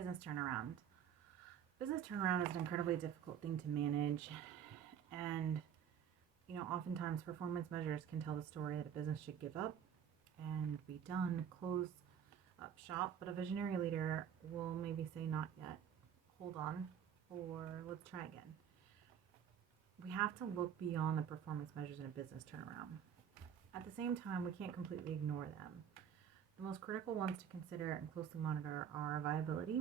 Business turnaround. Business turnaround is an incredibly difficult thing to manage, and oftentimes performance measures can tell the story that a business should give up and be done, close up shop, but a visionary leader will maybe say, not yet, hold on, or let's try again. We have to look beyond the performance measures in a business turnaround. At the same time, we can't completely ignore them. The most critical ones to consider and closely monitor are viability,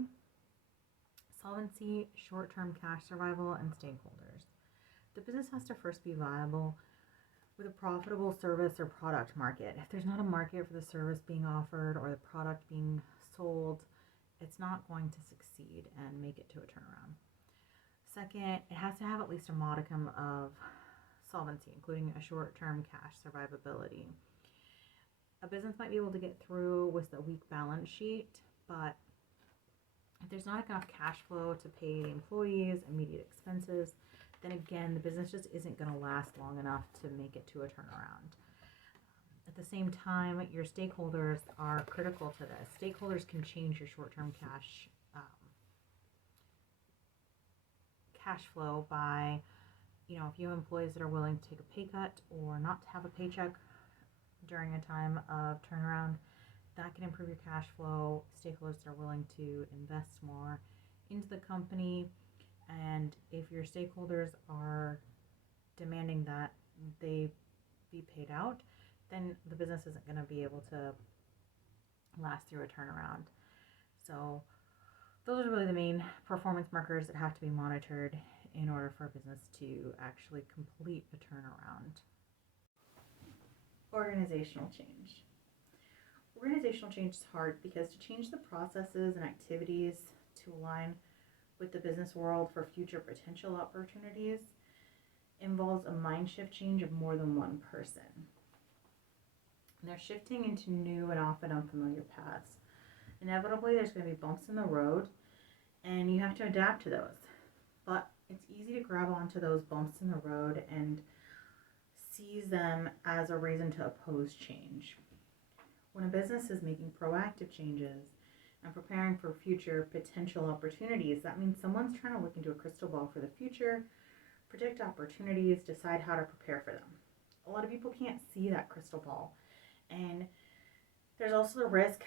solvency, short-term cash survival, and stakeholders. The business has to first be viable with a profitable service or product market. If there's not a market for the service being offered or the product being sold, it's not going to succeed and make it to a turnaround. Second, it has to have at least a modicum of solvency, including a short-term cash survivability. A business might be able to get through with a weak balance sheet, but if there's not enough cash flow to pay the employees, immediate expenses, then again, the business just isn't going to last long enough to make it to a turnaround. At the same time, your stakeholders are critical to this. Stakeholders can change your short-term cash flow by, if you have employees that are willing to take a pay cut or not to have a paycheck during a time of turnaround, that can improve your cash flow. Stakeholders that are willing to invest more into the company, and if your stakeholders are demanding that they be paid out, then the business isn't going to be able to last through a turnaround. So those are really the main performance markers that have to be monitored in order for a business to actually complete a turnaround. Organizational change. Organizational change is hard because to change the processes and activities to align with the business world for future potential opportunities involves a mind shift change of more than one person. And they're shifting into new and often unfamiliar paths. Inevitably, there's going to be bumps in the road, and you have to adapt to those. But it's easy to grab onto those bumps in the road and seize them as a reason to oppose change. When a business is making proactive changes and preparing for future potential opportunities, that means someone's trying to look into a crystal ball for the future, predict opportunities, decide how to prepare for them. A lot of people can't see that crystal ball, and there's also the risk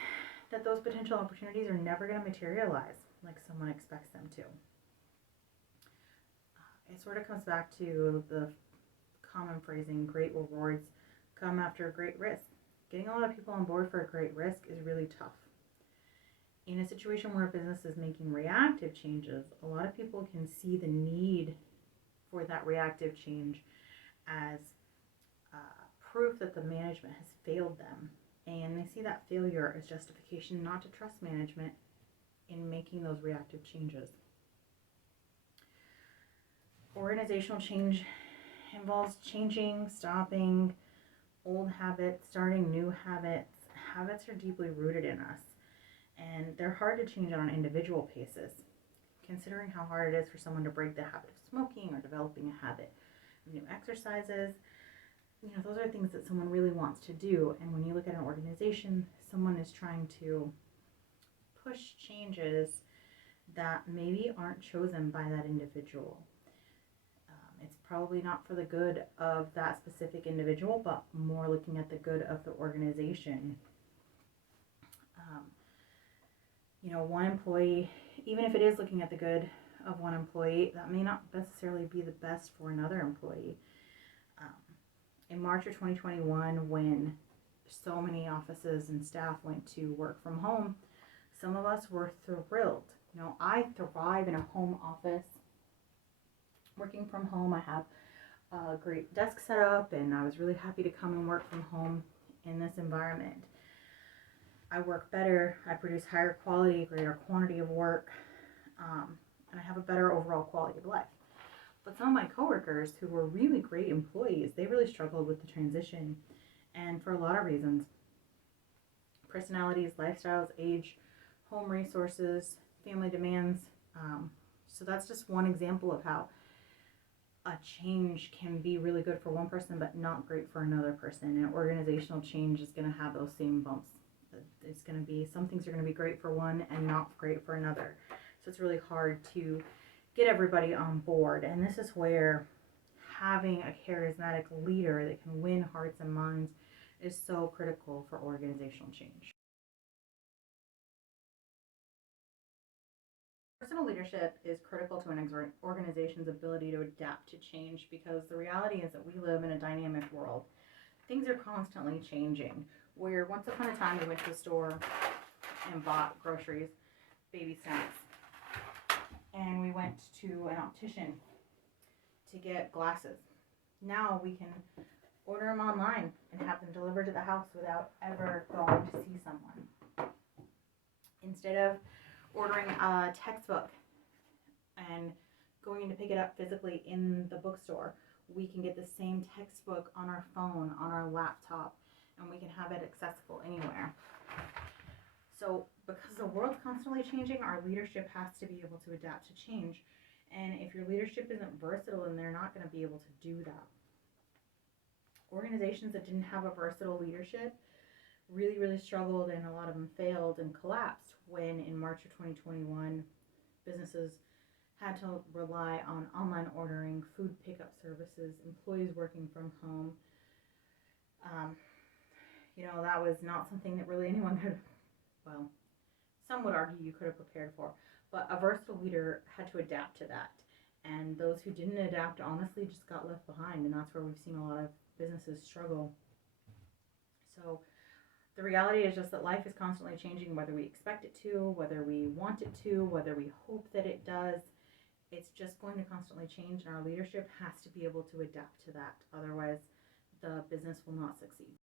that those potential opportunities are never going to materialize like someone expects them to. It sort of comes back to the common phrasing, great rewards come after a great risk. Getting a lot of people on board for a great risk is really tough. In a situation where a business is making reactive changes, a lot of people can see the need for that reactive change as proof that the management has failed them. And they see that failure as justification not to trust management in making those reactive changes. Organizational change involves changing, stopping old habits, starting new habits. Habits are deeply rooted in us, and they're hard to change on an individual basis. Considering how hard it is for someone to break the habit of smoking or developing a habit of new exercises, those are things that someone really wants to do. And when you look at an organization, someone is trying to push changes that maybe aren't chosen by that individual. It's probably not for the good of that specific individual, but more looking at the good of the organization. One employee, even if it is looking at the good of one employee, that may not necessarily be the best for another employee. In March of 2021, when so many offices and staff went to work from home, some of us were thrilled. I thrive in a home office. Working from home, I have a great desk set up, and I was really happy to come and work from home in this environment. I work better, I produce higher quality, greater quantity of work, and I have a better overall quality of life. But some of my coworkers who were really great employees, they really struggled with the transition, and for a lot of reasons. Personalities, lifestyles, age, home resources, family demands. So that's just one example of how a change can be really good for one person but not great for another person. And organizational change is going to have those same bumps It's going to be, some things are going to be great for one and not great for another. So it's really hard to get everybody on board. And this is where having a charismatic leader that can win hearts and minds is so critical for organizational change. Personal leadership is critical to an organization's ability to adapt to change, because the reality is that we live in a dynamic world. Things are constantly changing. Where once upon a time we went to the store and bought groceries, baby snacks, and we went to an optician to get glasses. Now we can order them online and have them delivered to the house without ever going to see someone. Instead of ordering a textbook and going to pick it up physically in the bookstore, we can get the same textbook on our phone, on our laptop, and we can have it accessible anywhere. So because the world's constantly changing, our leadership has to be able to adapt to change. And if your leadership isn't versatile, then they're not going to be able to do that. Organizations that didn't have a versatile leadership really struggled, and a lot of them failed and collapsed when in March of 2021 businesses had to rely on online ordering, food pickup services, employees working from home. That was not something that really anyone could, well, some would argue you could have prepared for, but a versatile leader had to adapt to that. And those who didn't adapt honestly just got left behind, and that's where we've seen a lot of businesses struggle. So the reality is just that life is constantly changing, whether we expect it to, whether we want it to, whether we hope that it does. It's just going to constantly change, and our leadership has to be able to adapt to that. Otherwise, the business will not succeed.